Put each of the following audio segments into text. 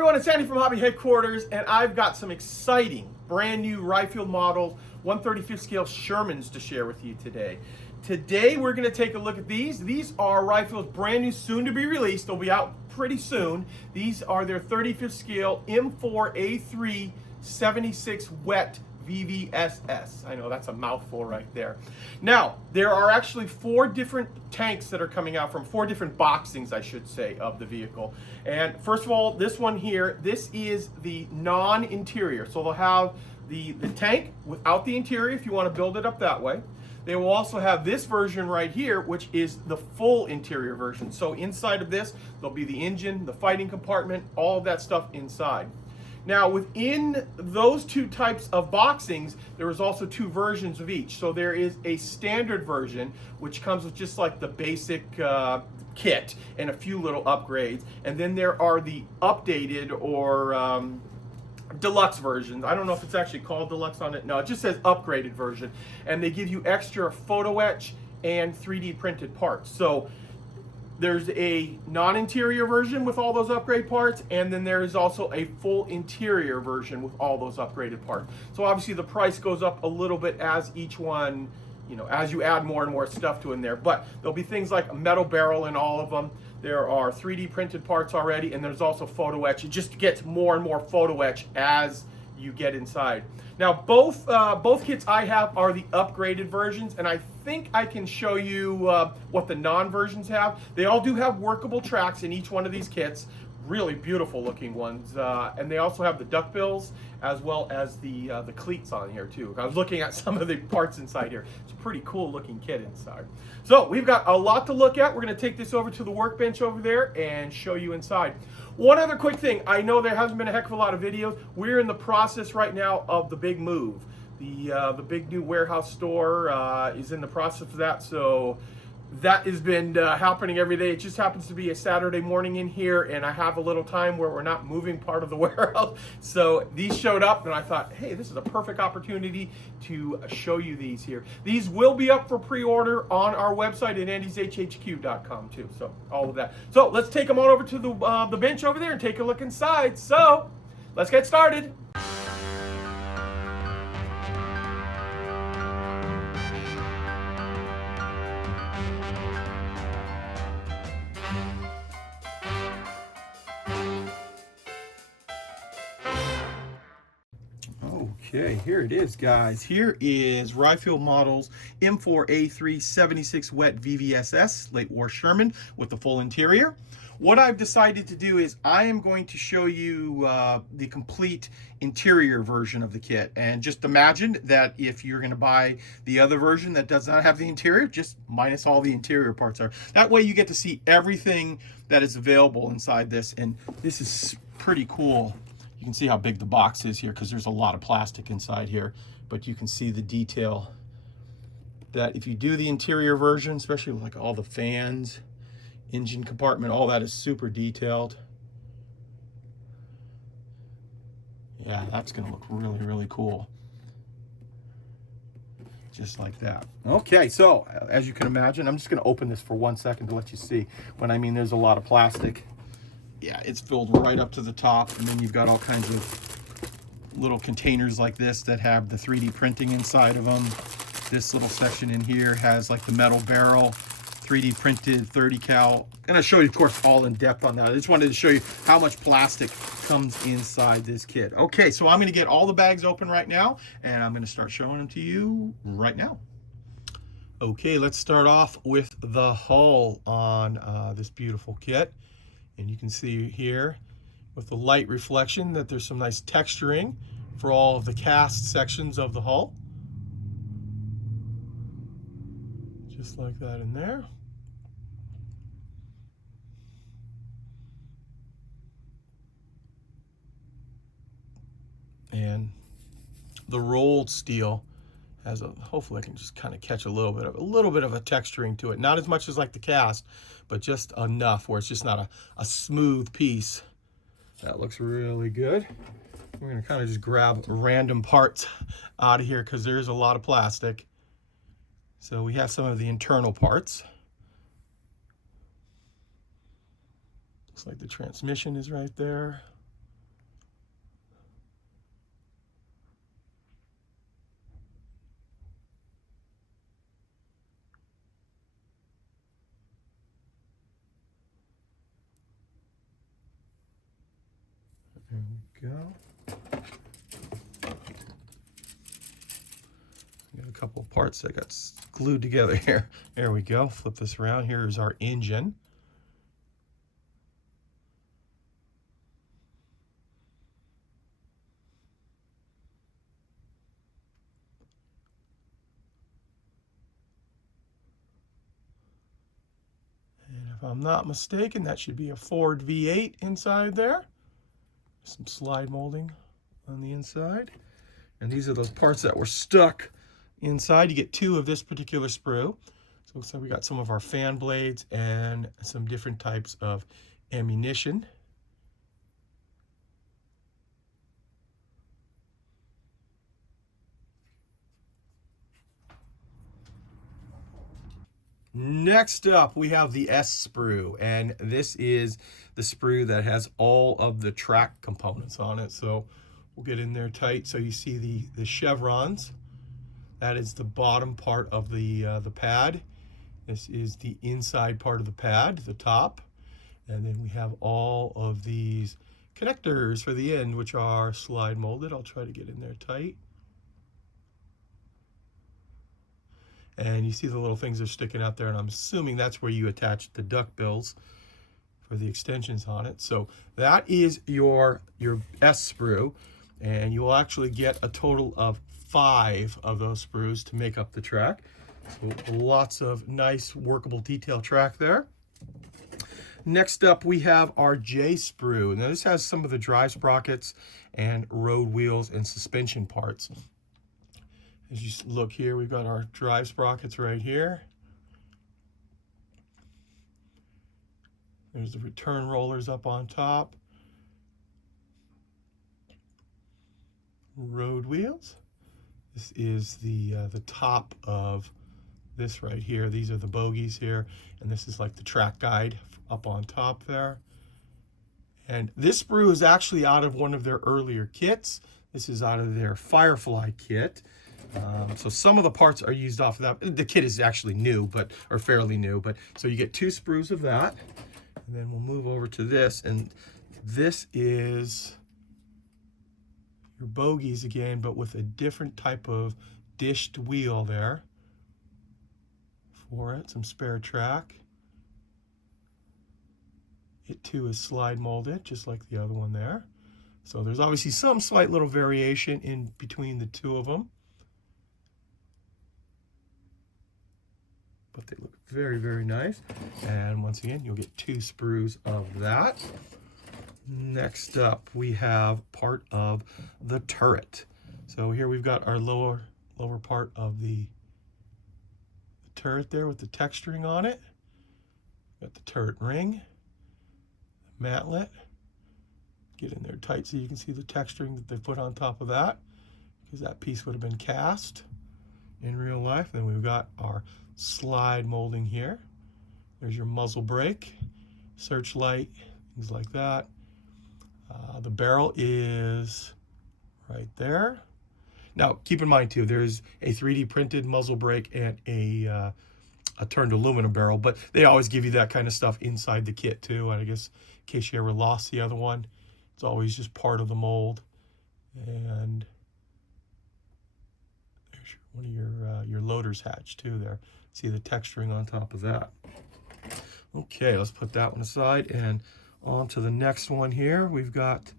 everyone, it's Andy from Hobby Headquarters, and I've got some exciting brand new RYEFEILD models 1/35 scale Shermans to share with you today. Today we're going to take a look at these. These are RYEFEILD's brand new, soon to be released. They'll be out pretty soon. These are their 35th scale M4A3 76 wet VVSS. I know that's a mouthful right there. Now, there are actually 4 different tanks that are coming out from 4 different boxings, I should say, of the vehicle. And first of all, this one here, this is the non-interior. So they'll have the tank without the interior if you want to build it up that way. They will also have this version right here, which is the full interior version. So inside of this, there'll be the engine, the fighting compartment, all of that stuff inside. Now, within those 2 types of boxings, there is also 2 versions of each. So there is a standard version, which comes with just like the basic kit and a few little upgrades. And then there are the updated or deluxe versions. I don't know if it's actually called deluxe on it. No, it just says upgraded version. And they give you extra photo etch and 3D printed parts. So there's a non-interior version with all those upgrade parts, and then there is also a full interior version with all those upgraded parts. So obviously the price goes up a little bit as each one, you know, as you add more and more stuff to in there. But there'll be things like a metal barrel in all of them. There are 3D printed parts already, and there's also photo etch. It just gets more and more photo etch as you get inside. Now, both kits I have are the upgraded versions, and I think I can show you what the non-versions have. They all do have workable tracks in each one of these kits, really beautiful looking ones, and they also have the duckbills as well as the cleats on here too. I was looking at some of the parts inside here. It's a pretty cool looking kit inside. So we've got a lot to look at. We're going to take this over to the workbench over there and show you inside. One other quick thing, I know there hasn't been a heck of a lot of videos. We're in the process right now of the big move. The big new warehouse store is in the process of that, so that has been happening every day. It just happens to be a Saturday morning in here, and I have a little time where we're not moving part of the warehouse. So these showed up, and I thought, hey, this is a perfect opportunity to show you these here. These will be up for pre-order on our website at andyshhq.com too. So all of that. So let's take them on over to the bench over there and take a look inside. So let's get started. Okay, here it is, guys. Here is RYEFEILD Models M4A3 76 wet VVSS late war Sherman with the full interior. What I've decided to do is I am going to show you the complete interior version of the kit. And just imagine that if you're going to buy the other version that does not have the interior, just minus all the interior parts are. That way you get to see everything that is available inside this. And this is pretty cool. You can see how big the box is here because there's a lot of plastic inside here, but you can see the detail that if you do the interior version, especially with like all the fans, engine compartment, all that is super detailed. Yeah, that's gonna look really, really cool. Just like that. Okay, so as you can imagine, I'm just gonna open this for 1 second to let you see. When I mean there's a lot of plastic. Yeah, it's filled right up to the top, and then you've got all kinds of little containers like this that have the 3D printing inside of them. This little section in here has like the metal barrel, 3D printed 30 cal. I'm gonna show you, of course, all in depth on that. I just wanted to show you how much plastic comes inside this kit. Okay, so I'm gonna get all the bags open right now, and I'm gonna start showing them to you right now. Okay, let's start off with the hull on this beautiful kit. And you can see here with the light reflection that there's some nice texturing for all of the cast sections of the hull. Just like that in there. And the rolled steel has a, hopefully I can just kind of catch a little bit of a texturing to it. Not as much as like the cast, but just enough where it's just not a smooth piece. That looks really good. We're gonna kind of just grab random parts out of here because there's a lot of plastic. So we have some of the internal parts. Looks like the transmission is right there. There we go. Got a couple of parts that got glued together here. There we go. Flip this around. Here is our engine. And if I'm not mistaken, that should be a Ford V8 inside there. Some slide molding on the inside. And these are those parts that were stuck inside. You get two of this particular sprue. So it looks like we got some of our fan blades and some different types of ammunition. Next up, we have the S sprue, and this is the sprue that has all of the track components on it. So we'll get in there tight. So you see the chevrons. That is the bottom part of the pad. This is the inside part of the pad, the top. And then we have all of these connectors for the end, which are slide molded. I'll try to get in there tight. And you see the little things are sticking out there, and I'm assuming that's where you attach the duck bills for the extensions on it. So that is your S sprue, and you will actually get a total of 5 of those sprues to make up the track. So lots of nice workable detail track there. Next up, we have our J sprue. Now this has some of the drive sprockets and road wheels and suspension parts. As you look here, we've got our drive sprockets right here. There's the return rollers up on top. Road wheels. This is the top of this right here. These are the bogies here, and this is like the track guide up on top there. And this sprue is actually out of one of their earlier kits. This is out of their Firefly kit. So some of the parts are used off of that. The kit is actually new, or fairly new, but so you get 2 sprues of that. And then we'll move over to this, and this is your bogies again, but with a different type of dished wheel there for it, some spare track. It too is slide molded, just like the other one there. So there's obviously some slight little variation in between the two of them. But they look very, very nice. And once again, you'll get 2 sprues of that. Next up, we have part of the turret. So here we've got our lower part of the turret there with the texturing on it. Got the turret ring, the matlet. Get in there tight so you can see the texturing that they put on top of that, because that piece would have been cast in real life. Then we've got our slide molding here. There's your muzzle brake, searchlight, things like that. The barrel is right there. Now, keep in mind too, there's a 3D printed muzzle brake and a turned aluminum barrel, but they always give you that kind of stuff inside the kit too. And I guess in case you ever lost the other one, it's always just part of the mold. And there's one of your loader's hatch too there. See the texturing on top of that. Okay, let's put that one aside and on to the next one here. We've got,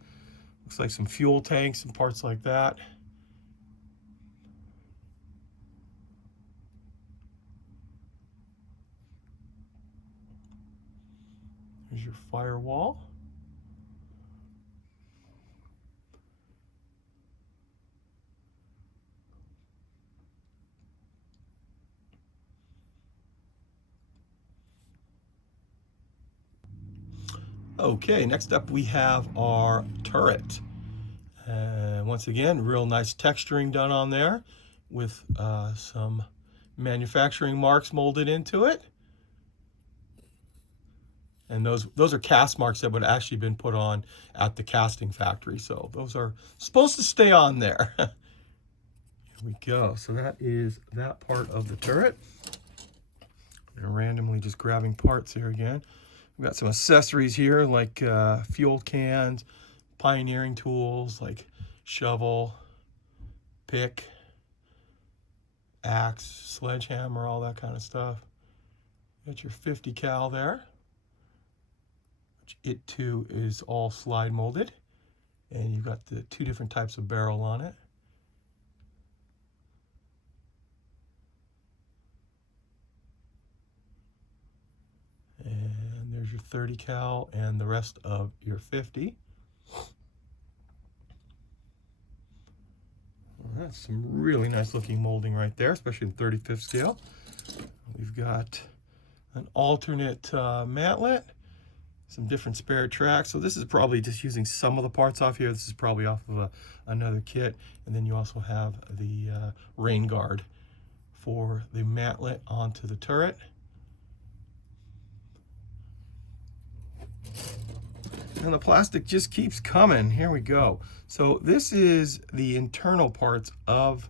looks like some fuel tanks and parts like that. There's your firewall. Okay, next up we have our turret. Once again, real nice texturing done on there with some manufacturing marks molded into it. And those are cast marks that would actually been put on at the casting factory. So those are supposed to stay on there. Here we go. So that is that part of the turret. We're randomly just grabbing parts here again. We've got some accessories here like fuel cans, pioneering tools like shovel, pick, axe, sledgehammer, all that kind of stuff. Got your 50 cal there, which it too is all slide molded. And you've got the 2 different types of barrel on it. And there's your 30 cal and the rest of your 50. Well, that's some really nice looking molding right there, especially in 35th scale. We've got an alternate mantlet, some different spare tracks. So this is probably just using some of the parts off here. This is probably off of another kit. And then you also have the rain guard for the mantlet onto the turret. And the plastic just keeps coming. Here we go. So this is the internal parts of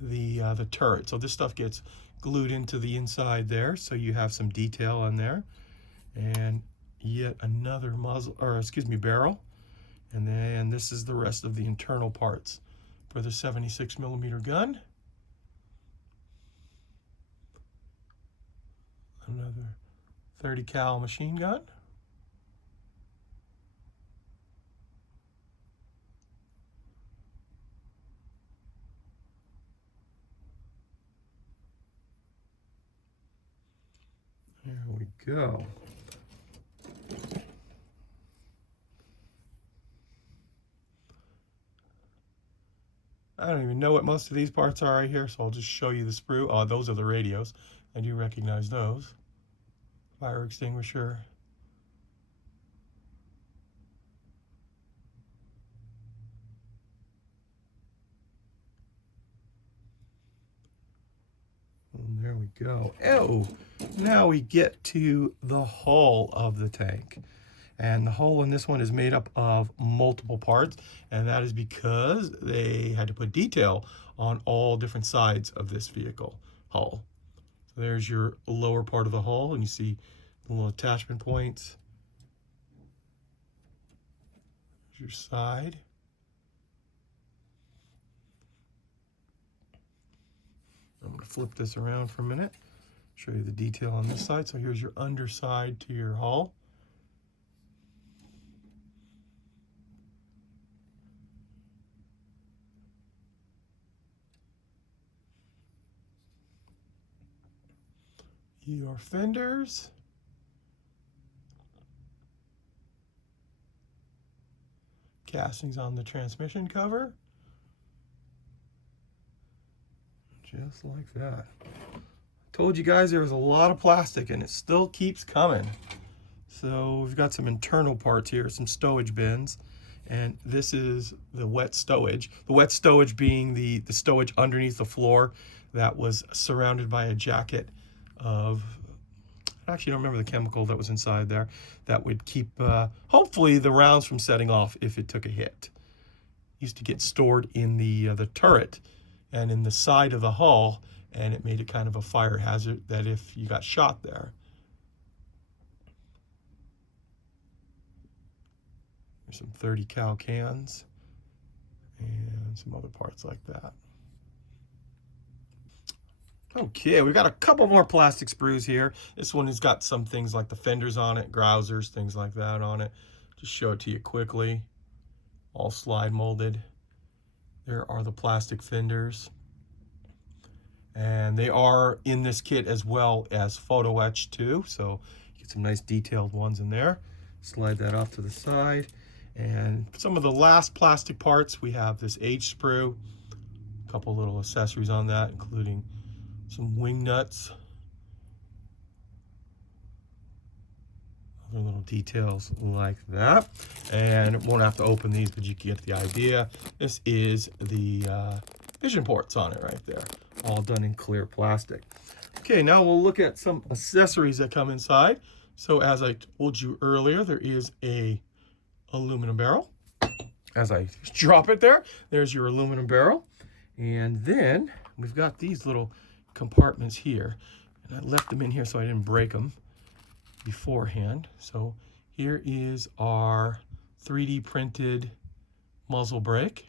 the turret. So this stuff gets glued into the inside there. So you have some detail on there. And yet another muzzle, or excuse me, barrel. And then this is the rest of the internal parts for the 76mm gun. Another 30 cal machine gun. There we go. I don't even know what most of these parts are right here, so I'll just show you the sprue. Oh, those are the radios. I do recognize those. Fire extinguisher. And there we go. Oh, now we get to the hull of the tank. And the hull in this one is made up of multiple parts, and that is because they had to put detail on all different sides of this vehicle hull. So there's your lower part of the hull, and you see the little attachment points. There's your side. I'm going to flip this around for a minute, show you the detail on this side. So here's your underside to your hull. Your fenders. Castings on the transmission cover. Just like that. Told you guys there was a lot of plastic and it still keeps coming. So we've got some internal parts here, some stowage bins. And this is the wet stowage. The wet stowage being the stowage underneath the floor that was surrounded by a jacket of, I actually don't remember the chemical that was inside there, that would keep, hopefully, the rounds from setting off if it took a hit. Used to get stored in the turret and in the side of the hull, and it made it kind of a fire hazard that if you got shot there. There's some 30 cal cans and some other parts like that. Okay, we've got a couple more plastic sprues here. This one has got some things like the fenders on it, grousers, things like that on it. Just show it to you quickly. All slide molded. There are the plastic fenders. And they are in this kit as well as photo etch too. So you get some nice detailed ones in there. Slide that off to the side. And some of the last plastic parts, we have this H sprue. A couple little accessories on that, including some wing nuts, other little details like that. And won't have to open these, but you get the idea. This is the vision ports on it right there, all done in clear plastic. Okay, now we'll look at some accessories that come inside. So as I told you earlier, there is a aluminum barrel. As I drop it there, there's your aluminum barrel. And then we've got these little compartments here, and I left them in here so I didn't break them beforehand. So here is our 3D printed muzzle brake.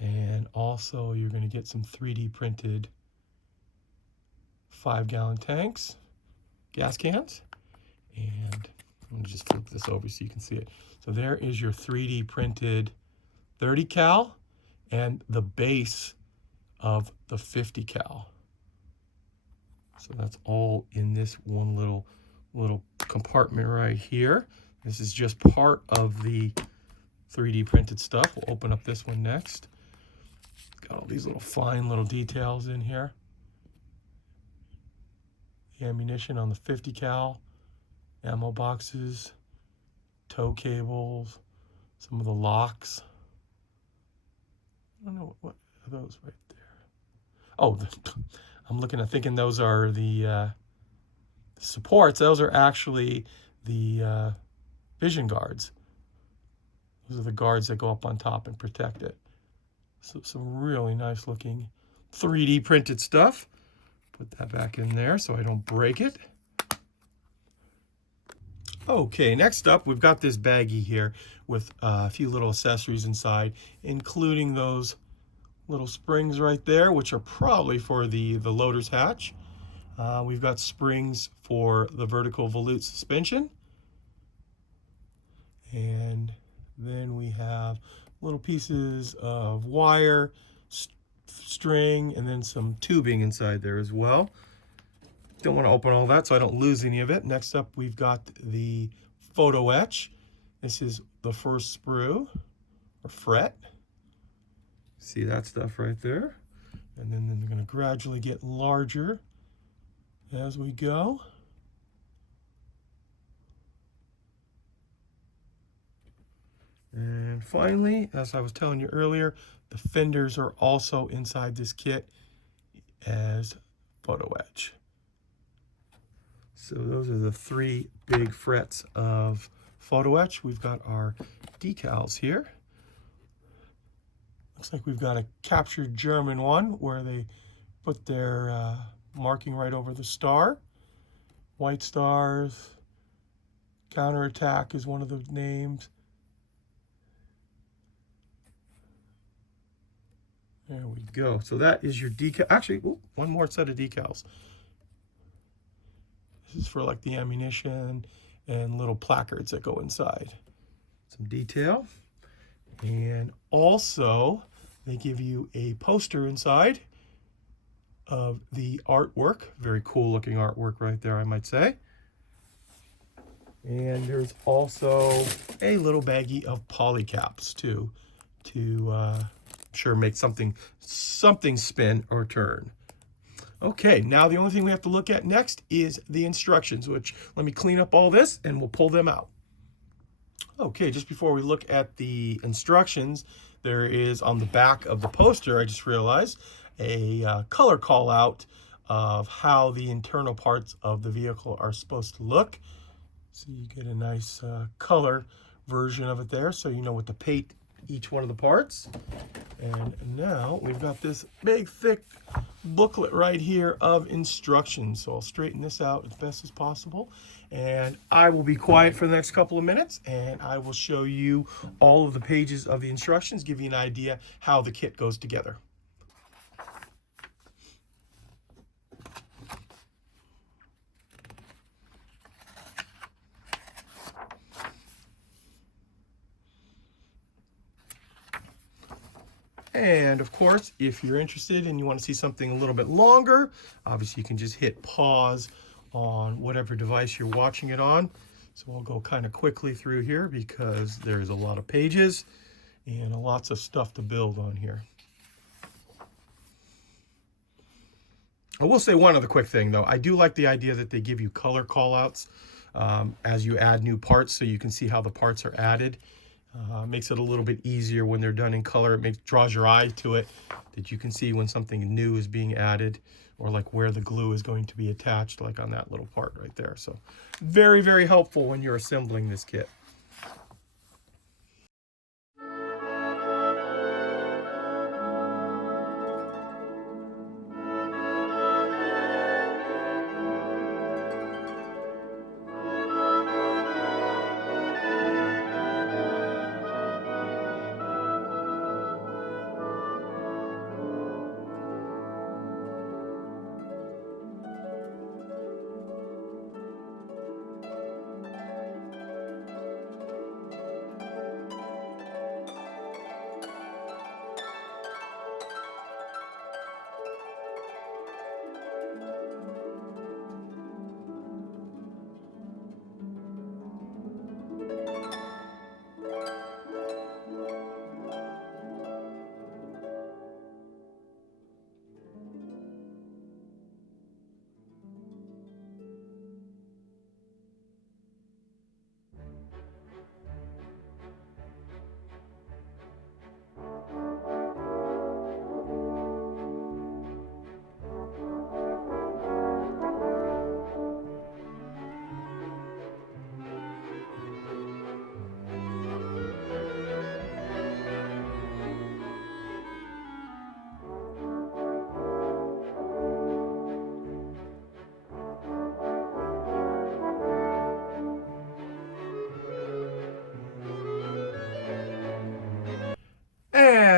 And also you're going to get some 3D printed 5-gallon tanks, gas cans. And I'm going to just flip this over so you can see it. So there is your 3D printed 30 cal and the base of the 50 cal. So that's all in this one little compartment right here. This is just part of the 3D printed stuff. We'll open up this one next. Got all these little fine little details in here. The ammunition on the 50 cal, ammo boxes, tow cables, some of the locks. I don't know what are those right there. Oh, I'm thinking those are the supports. Those are actually the vision guards. Those are the guards that go up on top and protect it. So some really nice looking 3D printed stuff. Put that back in there so I don't break it. Okay, next up we've got this baggie here with a few little accessories inside, including those little springs right there, which are probably for the loader's hatch. We've got springs for the vertical volute suspension. And then we have little pieces of wire, string, and then some tubing inside there as well. Don't want to open all that so I don't lose any of it. Next up, we've got the photo etch. This is the first sprue or fret. See that stuff right there? And then they're going to gradually get larger as we go. And finally, as I was telling you earlier, the fenders are also inside this kit as photo etch. So those are the 3 big frets of photo etch. We've got our decals here. Looks like we've got a captured German one where they put their marking right over the star. White stars. Counterattack is one of the names. There we go. So that is your decal. Actually, one more set of decals. This is for like the ammunition and little placards that go inside. Some detail. And also, they give you a poster inside of the artwork. Very cool looking artwork right there, I might say. And there's also a little baggie of polycaps too, to sure make something spin or turn. Okay, now the only thing we have to look at next is the instructions, which let me clean up all this and we'll pull them out. Okay, just before we look at the instructions, there is on the back of the poster, I just realized, a color call out of how the internal parts of the vehicle are supposed to look. So you get a nice color version of it there, so you know what to paint each one of the parts. And now we've got this big thick booklet right here of instructions. So I'll straighten this out as best as possible, and I will be quiet for the next couple of minutes, and I will show you all of the pages of the instructions, give you an idea how the kit goes together. And of course, if you're interested and you want to see something a little bit longer, obviously you can just hit pause on whatever device you're watching it on. So I'll go kind of quickly through here because there's a lot of pages and lots of stuff to build on here. I will say one other quick thing though. I do like the idea that they give you color callouts as you add new parts, so you can see how the parts are added. Makes it a little bit easier when they're done in color. It draws your eye to it, that you can see when something new is being added, or like where the glue is going to be attached, like on that little part right there. So very, very helpful when you're assembling this kit.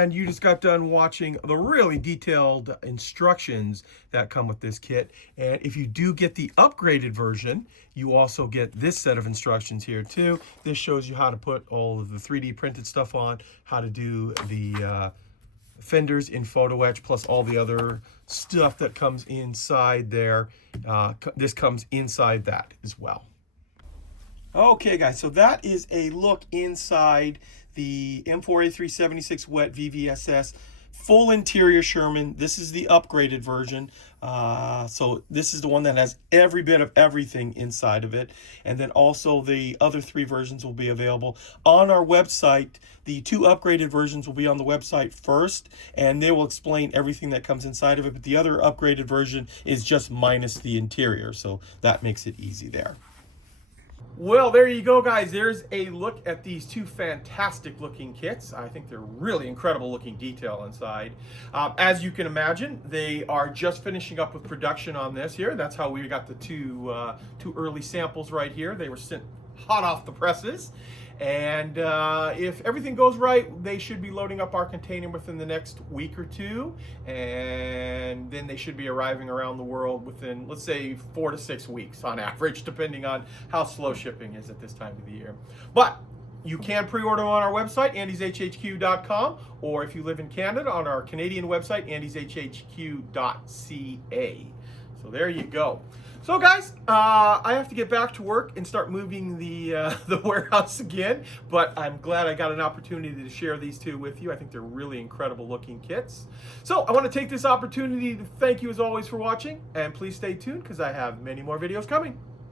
And you just got done watching the really detailed instructions that come with this kit. And if you do get the upgraded version, you also get this set of instructions here too. This shows you how to put all of the 3D printed stuff on, how to do the fenders in photo-etch, plus all the other stuff that comes inside there. This comes inside that as well. Okay guys, so that is a look inside the M4A3 76 wet VVSS full interior Sherman. This is the upgraded version. So this is the one that has every bit of everything inside of it. And then also the other 3 versions will be available on our website. The 2 upgraded versions will be on the website first, and they will explain everything that comes inside of it. But the other upgraded version is just minus the interior, so that makes it easy there. Well, there you go, guys. There's a look at these 2 fantastic looking kits. I think they're really incredible looking detail inside. As you can imagine, they are just finishing up with production on this here. That's how we got the two early samples right here. They were sent hot off the presses. And if everything goes right, they should be loading up our container within the next week or 2, and then they should be arriving around the world within, let's say, 4 to 6 weeks on average, depending on how slow shipping is at this time of the year. But you can pre-order on our website, andyshhq.com, or if you live in Canada, on our Canadian website, andyshhq.ca. So there you go. So guys, I have to get back to work and start moving the warehouse again, but I'm glad I got an opportunity to share these 2 with you. I think they're really incredible looking kits. So I want to take this opportunity to thank you as always for watching, and please stay tuned because I have many more videos coming.